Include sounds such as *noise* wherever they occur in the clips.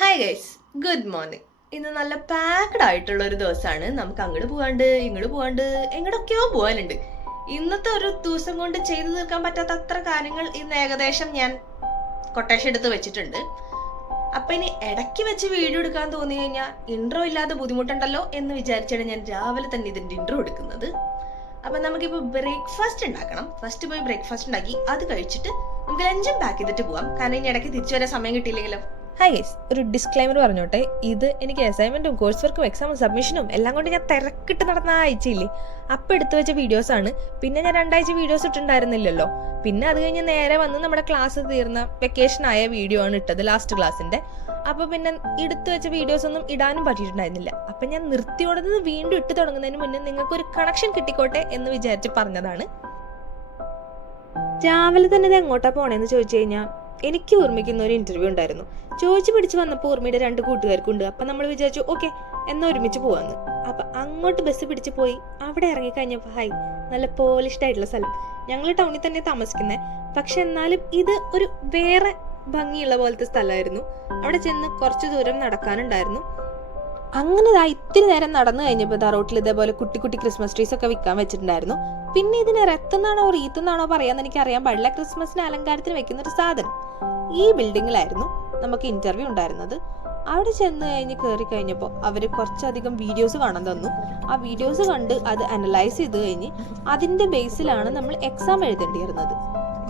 Hi guys good morning ഇന്ന് നല്ല packed ആയിട്ടുള്ള ഒരു ദിവസമാണ് നമുക്ക് അങ്ങോട്ട് പോകാണ്ട് ഇങ്ങോട്ട് പോകാണ്ട് എങ്ങോട്ടൊക്കെയോ പോകാനുണ്ട് ഇന്നത്തെ ഒരു ദിവസം കൊണ്ട് ചെയ്തു തീർക്കാൻ പറ്റാത്ത അത്ര കാര്യങ്ങൾ ഇന്ന് ഏകദേശം ഞാൻ കൊട്ടേഷൻ എടുത്ത് വെച്ചിട്ടുണ്ട്. അപ്പൊ ഇനി ഇടയ്ക്ക് വെച്ച് വീഡിയോ എടുക്കാൻ തോന്നി കഴിഞ്ഞാൽ ഇൻട്രോ ഇല്ലാതെ ബുദ്ധിമുട്ടുണ്ടല്ലോ എന്ന് വിചാരിച്ചാണ് ഞാൻ രാവിലെ തന്നെ ഇതിന്റെ ഇൻട്രോ എടുക്കുന്നത്. അപ്പൊ നമുക്കിപ്പോൾ ബ്രേക്ക്ഫാസ്റ്റ് ഉണ്ടാക്കണം. ഫസ്റ്റ് പോയി ബ്രേക്ക്ഫാസ്റ്റ് ഉണ്ടാക്കി. അത് കഴിച്ചിട്ട് നമുക്ക് ലഞ്ചും പാക്ക് ചെയ്തിട്ട് പോവാം. കാരണം ഇനി ഇടയ്ക്ക് തിരിച്ചു വരാൻ സമയം കിട്ടിയില്ലെങ്കിലോ? ഹായ് ഗൈസ് ഒരു ഡിസ്ക്ലൈമർ പറഞ്ഞോട്ടെ. ഇത് എനിക്ക് അസൈൻമെന്റും കോഴ്സ് വർക്കും എക്സാമും സബ്മിഷനും എല്ലാം കൊണ്ട് ഞാൻ തിരക്കിട്ട് നടന്ന ആ ആഴ്ചയില്ലേ? അപ്പം എടുത്തു വെച്ച വീഡിയോസ് ആണ്. പിന്നെ ഞാൻ രണ്ടാഴ്ച വീഡിയോസ് ഇട്ടുണ്ടായിരുന്നില്ലല്ലോ പിന്നെ അത് കഴിഞ്ഞ് നേരെ വന്ന് നമ്മുടെ ക്ലാസ് തീർന്ന വെക്കേഷൻ ആയ വീഡിയോ ആണ് ഇട്ടത് ലാസ്റ്റ് ക്ലാസ്സിന്റെ അപ്പൊ പിന്നെ എടുത്തു വെച്ച വീഡിയോസ് ഒന്നും ഇടാനും പറ്റിയിട്ടുണ്ടായിരുന്നില്ല. അപ്പൊ ഞാൻ നിർത്തിയോടെ നിന്ന് വീണ്ടും ഇട്ട് തുടങ്ങുന്നതിന് മുന്നേ നിങ്ങൾക്ക് ഒരു കണക്ഷൻ കിട്ടിക്കോട്ടെ എന്ന് വിചാരിച്ച് പറഞ്ഞതാണ്. രാവിലെ തന്നെ ഇത് എങ്ങോട്ടാ പോണേന്ന് ചോദിച്ചു കഴിഞ്ഞാൽ എനിക്ക് ഓർമ്മിക്കുന്ന ഒരു ഇന്റർവ്യൂ ഉണ്ടായിരുന്നു. ചോദിച്ചു പിടിച്ച് വന്നപ്പോൾ ഓർമ്മയുടെ രണ്ട് കൂട്ടുകാർക്കുണ്ട്. അപ്പൊ നമ്മൾ വിചാരിച്ചു ഓക്കെ എന്നാ ഒരുമിച്ച് പോവാന്ന്. അപ്പൊ അങ്ങോട്ട് ബസ് പിടിച്ച് പോയി. അവിടെ ഇറങ്ങി കഴിഞ്ഞപ്പോൾ ഹായ് നല്ല പോളിഷ്ഡ് ആയിട്ടുള്ള സ്ഥലം. ഞങ്ങൾ ടൗണിൽ തന്നെ താമസിക്കുന്നത് പക്ഷെ എന്നാലും ഇത് ഒരു വേറെ ഭംഗിയുള്ള പോലത്തെ സ്ഥലമായിരുന്നു. അവിടെ ചെന്ന് കുറച്ച് ദൂരം നടക്കാനുണ്ടായിരുന്നു. അങ്ങനെ ഇതാ ഇത്തിരി നേരം നടന്നു കഴിഞ്ഞപ്പോൾ ദാ റോട്ടിൽ ഇതേപോലെ കുട്ടി കുട്ടി ക്രിസ്മസ് ട്രീസ് ഒക്കെ വിൽക്കാൻ വെച്ചിട്ടുണ്ടായിരുന്നു. പിന്നെ ഇതിന് റെത്തെന്നാണോ റീത്തെന്നാണോ പറയാന്ന് എനിക്ക് അറിയാൻ പാടില്ല. ക്രിസ്മസിന് അലങ്കാരത്തിന് വെക്കുന്ന ഒരു സാധനം. ഈ ബിൽഡിങ്ങിലായിരുന്നു നമുക്ക് ഇന്റർവ്യൂ ഉണ്ടായിരുന്നത്. അവിടെ ചെന്ന് കഴിഞ്ഞ് കയറി കഴിഞ്ഞപ്പോൾ അവർ കുറച്ചധികം വീഡിയോസ് കാണാൻ തന്നു. ആ വീഡിയോസ് കണ്ട് അത് അനലൈസ് ചെയ്ത് കഴിഞ്ഞ് അതിന്റെ ബേസിലാണ് നമ്മൾ എക്സാം എഴുതേണ്ടിയിരുന്നത്.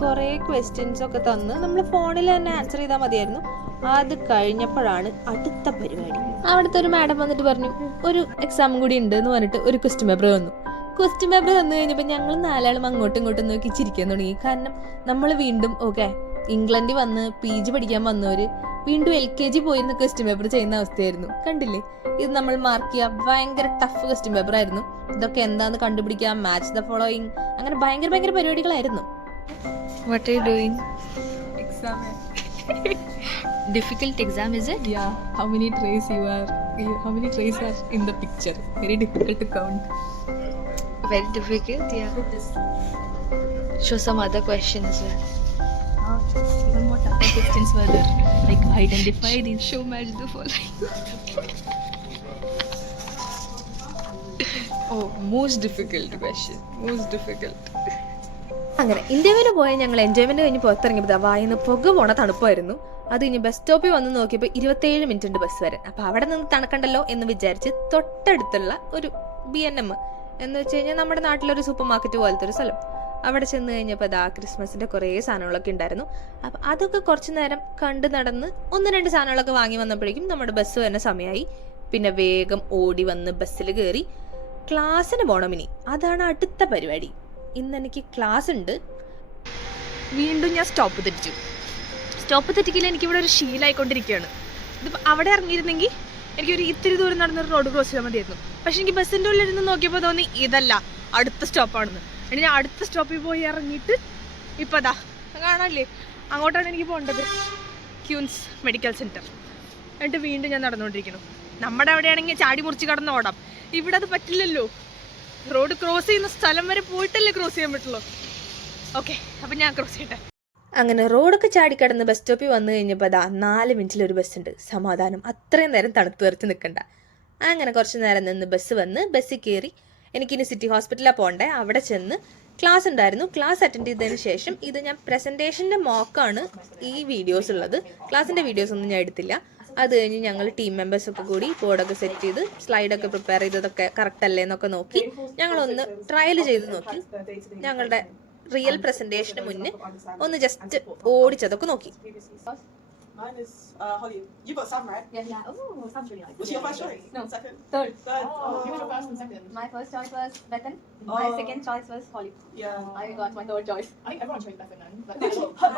കുറേ ക്വസ്റ്റ്യൻസ് ഒക്കെ തന്ന് നമ്മൾ ഫോണിൽ തന്നെ ആൻസർ ചെയ്താൽ മതിയായിരുന്നു. അത് കഴിഞ്ഞപ്പോഴാണ് അടുത്ത പരിപാടി. അവിടുത്തെ ഒരു മാഡം വന്നിട്ട് പറഞ്ഞു ഒരു എക്സാം കൂടി ഉണ്ട് എന്ന് പറഞ്ഞിട്ട് ഒരു ക്വസ്റ്റ്യൻ പേപ്പർ തന്നു. ക്വസ്റ്റ്യൻ പേപ്പർ തന്നു കഴിഞ്ഞപ്പോൾ ഞങ്ങൾ നാലാളും അങ്ങോട്ടും ഇങ്ങോട്ടും നോക്കി ചിരിക്കാൻ തുടങ്ങി. കാരണം നമ്മൾ വീണ്ടും ഓക്കെ ഇംഗ്ലണ്ടിൽ വന്ന് പി ജി പഠിക്കാൻ വന്നവര് വീണ്ടും എൽ കെ ജി പോയിരുന്ന ക്വസ്റ്റ്യൻ പേപ്പർ ചെയ്യുന്ന അവസ്ഥയായിരുന്നു. കണ്ടില്ലേ? ഇത് നമ്മൾ മാർക്ക് ചെയ്യുക ഭയങ്കര ടഫ് ക്വസ്റ്റ്യൻ പേപ്പർ ആയിരുന്നു. ഇതൊക്കെ എന്താന്ന് കണ്ടുപിടിക്കാം. മാച്ച് ദ ഫോളോയിങ് അങ്ങനെ ഭയങ്കര ഭയങ്കര പരിപാടികളായിരുന്നു. What are you doing exam. Difficult exam, is it? yeah how many trays you are how many trays are in the picture very difficult to count Very difficult, yeah. Show some other questions. well. Uh, even more tougher questions were there like identify these show match the following *laughs* oh most difficult question most difficult അങ്ങനെ ഇന്റർവ്യൂവിന് പോയ ഞങ്ങൾ enjoyment കഴിഞ്ഞ് പുറത്തിറങ്ങിയപ്പോൾ വായിന്ന് പുക പോണ തണുപ്പായിരുന്നു. അത് കഴിഞ്ഞ് ബസ് സ്റ്റോപ്പിൽ വന്ന് നോക്കിയപ്പോൾ ഇരുപത്തേഴ് മിനിറ്റ് ഉണ്ട് ബസ് വരാൻ അപ്പൊ അവിടെ നിന്ന് തണുക്കണ്ടല്ലോ എന്ന് വിചാരിച്ച് തൊട്ടടുത്തുള്ള ഒരു ബി എൻ എം എന്ന് വെച്ച് കഴിഞ്ഞാൽ നമ്മുടെ നാട്ടിലൊരു സൂപ്പർ മാർക്കറ്റ് പോലത്തെ ഒരു സ്ഥലം. അവിടെ ചെന്ന് കഴിഞ്ഞപ്പോൾ അതാ ക്രിസ്മസിന്റെ കുറേ സാധനങ്ങളൊക്കെ ഉണ്ടായിരുന്നു. അപ്പൊ അതൊക്കെ കുറച്ച് നേരം കണ്ട് നടന്ന് ഒന്ന് രണ്ട് സാധനങ്ങളൊക്കെ വാങ്ങി വന്നപ്പോഴേക്കും നമ്മുടെ ബസ് വരുന്ന സമയമായി പിന്നെ വേഗം ഓടി വന്ന് ബസ്സിൽ കയറി ക്ലാസ്സിന് പോണം ഇനി. അതാണ് അടുത്ത പരിപാടി. ഇന്ന് എനിക്ക് ക്ലാസ് ഉണ്ട് വീണ്ടും ഞാൻ സ്റ്റോപ്പ് തെറ്റിച്ചു. സ്റ്റോപ്പ് തെറ്റിക്കില്ല എനിക്കിവിടെ ഒരു ശീലമായിക്കൊണ്ടിരിക്കുകയാണ് ഇതിപ്പോൾ അവിടെ ഇറങ്ങിയിരുന്നെങ്കിൽ എനിക്കൊരു ഇത്തിരി ദൂരം നടന്നൊരു റോഡ് ക്രോസ് ചെയ്താൽ മതിയായിരുന്നു. പക്ഷെ എനിക്ക് ബസ്സിന്റെ ഉള്ളിലിരുന്ന് നോക്കിയപ്പോൾ തോന്നി ഇതല്ല അടുത്ത സ്റ്റോപ്പാണെന്ന്. എന്നിട്ട് ഞാൻ അടുത്ത സ്റ്റോപ്പിൽ പോയി ഇറങ്ങിയിട്ട് ഇപ്പോൾ അതാ കാണാല്ലേ അങ്ങോട്ടാണ് എനിക്ക് പോകേണ്ടത്. ക്യൂൻസ് മെഡിക്കൽ സെന്റർ എന്നിട്ട് വീണ്ടും ഞാൻ നടന്നുകൊണ്ടിരിക്കുന്നു. നമ്മുടെ അവിടെയാണെങ്കിൽ ചാടി മുറിച്ച് കടന്ന് ഓടാം. ഇവിടെ അത് പറ്റില്ലല്ലോ. റോഡ് ക്രോസ് ചെയ്യുന്ന സ്ഥലം വരെ പോയിട്ടല്ലേ ക്രോസ് ചെയ്യാൻ പറ്റുള്ളൂ. ഓക്കെ അപ്പം ഞാൻ ക്രോസ് ചെയ്യട്ടെ. അങ്ങനെ റോഡൊക്കെ ചാടിക്കടന്ന് ബസ് സ്റ്റോപ്പിൽ വന്നു കഴിഞ്ഞപ്പോൾ അതാ നാല് മിനിറ്റിൽ ഒരു ബസ് ഉണ്ട് സമാധാനം. അത്രയും നേരം തണുത്ത് തെറിച്ച് നിൽക്കണ്ട അങ്ങനെ കുറച്ച് നേരം നിന്ന് ബസ് വന്ന് ബസ്സിൽ കയറി എനിക്കിനി സിറ്റി ഹോസ്പിറ്റലിലാണ് പോകണ്ടേ അവിടെ ചെന്ന് ക്ലാസ് ഉണ്ടായിരുന്നു. ക്ലാസ് അറ്റൻഡ് ചെയ്തതിന് ശേഷം ഇത് ഞാൻ പ്രസന്റേഷന്റെ മോക്കാണ് ഈ വീഡിയോസ് ഉള്ളത്. ക്ലാസ്സിന്റെ വീഡിയോസ് ഒന്നും ഞാൻ എടുത്തില്ല. അത് കഴിഞ്ഞ് ഞങ്ങൾ ടീം മെമ്പേഴ്സ് ഒക്കെ കൂടി ബോർഡൊക്കെ സെറ്റ് ചെയ്ത് സ്ലൈഡൊക്കെ പ്രിപ്പയർ ചെയ്തതൊക്കെ കറക്റ്റ് അല്ലേ എന്നൊക്കെ നോക്കി. ഞങ്ങളൊന്ന് ട്രയൽ ചെയ്ത് നോക്കി. ഞങ്ങളുടെ റിയൽ പ്രസന്റേഷന് മുന്നേ ഒന്ന് ജസ്റ്റ് ഓടിച്ചതൊക്കെ നോക്കി. Mine is uh, Holly. You got some, right? Yeah, yeah. Oh, sounds really nice. Was your first choice? No. Second. Third. Third. Oh, you was your first and second? My first choice was Bethan. Oh. My Oh. second choice was Holly. Yeah. I got my third choice. I think everyone chose Bethan then. How?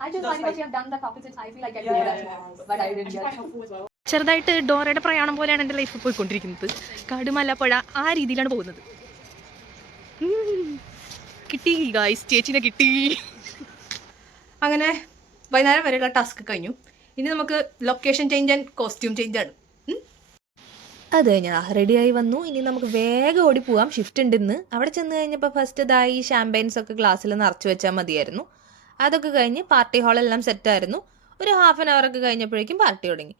I just find because like- you have done the opposite. I feel like I Yeah, did yeah, that, yeah. but I didn't get. quite helpful as well. ചെറുതായിട്ട് ഡോറയുടെ പ്രയാണം പോലെയാണ് എന്റെ life പോയിക്കൊണ്ടിരിക്കുന്നത് കാടുമല പുഴ ആ രീതിയിലാണ് പോകുന്നത് കിട്ടി ഗായ്സ് ചേച്ചിനെ കിട്ടി അങ്ങനെ വൈകുന്നേരം വരെയുള്ള ടാസ്ക് കഴിഞ്ഞു ഇനി നമുക്ക് location change and costume change ആണ് അതെ കഴിഞ്ഞാ റെഡിയായി വന്നു ഇനി നമുക്ക് വേഗം ഓടി പോവാം ഷിഫ്റ്റ് ഉണ്ട് ഇന്ന് അവിടെ ചെന്ന് കഴിഞ്ഞപ്പോൾ ഫസ്റ്റ് ഇതായി ഷാമ്പയിൻസ് ഒക്കെ ഗ്ലാസ്സിൽ നിറച്ചു വെച്ചാൽ മതിയായിരുന്നു അതൊക്കെ കഴിഞ്ഞ് പാർട്ടി ഹാൾ ഹാളെല്ലാം സെറ്റായിരുന്നു ഒരു ഹാഫ് ആൻ അവർ ഒക്കെ കഴിഞ്ഞപ്പോഴേക്കും പാർട്ടി തുടങ്ങി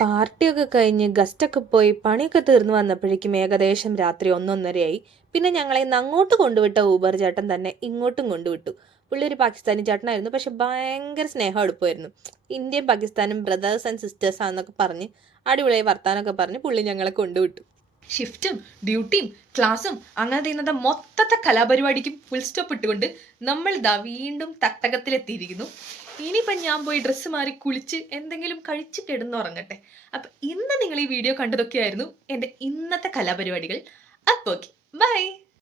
പാർട്ടിയൊക്കെ കഴിഞ്ഞ് ഗസ്റ്റൊക്കെ പോയി പണിയൊക്കെ തീർന്നു വന്നപ്പോഴേക്കും ഏകദേശം രാത്രി ഒന്നൊന്നരയായി. പിന്നെ ഞങ്ങളെ ഇന്ന് അങ്ങോട്ട് കൊണ്ടുവിട്ട ഊബർ ചേട്ടൻ തന്നെ ഇങ്ങോട്ടും കൊണ്ടുവിട്ടു. പുള്ളി ഒരു പാകിസ്ഥാനി ചേട്ടനായിരുന്നു പക്ഷെ ഭയങ്കര സ്നേഹം അടുപ്പമായിരുന്നു ഇന്ത്യയും പാകിസ്ഥാനും ബ്രദേഴ്സ് ആൻഡ് സിസ്റ്റേഴ്സ് ആണെന്നൊക്കെ പറഞ്ഞ് അടിപൊളിയായി വർത്താനൊക്കെ പറഞ്ഞ് പുള്ളി ഞങ്ങളെ കൊണ്ടുവിട്ടു. ഷിഫ്റ്റും ഡ്യൂട്ടിയും ക്ലാസ്സും അങ്ങനെ ചെയ്യുന്നത് മൊത്തത്തെ കലാപരിപാടിക്കും ഫുൾ സ്റ്റോപ്പ് ഇട്ടുകൊണ്ട് നമ്മൾ ഇതാ വീണ്ടും തട്ടകത്തിലെത്തിയിരിക്കുന്നു. ഇനിയിപ്പം ഞാൻ പോയി ഡ്രസ്സ് മാറി കുളിച്ച് എന്തെങ്കിലും കഴിച്ച് കിടന്നുറങ്ങട്ടെ. അപ്പം ഇന്ന് നിങ്ങൾ ഈ വീഡിയോ കണ്ടതൊക്കെയായിരുന്നു എന്റെ ഇന്നത്തെ കലാപരിപാടികൾ. അപ്പോൾ ബൈ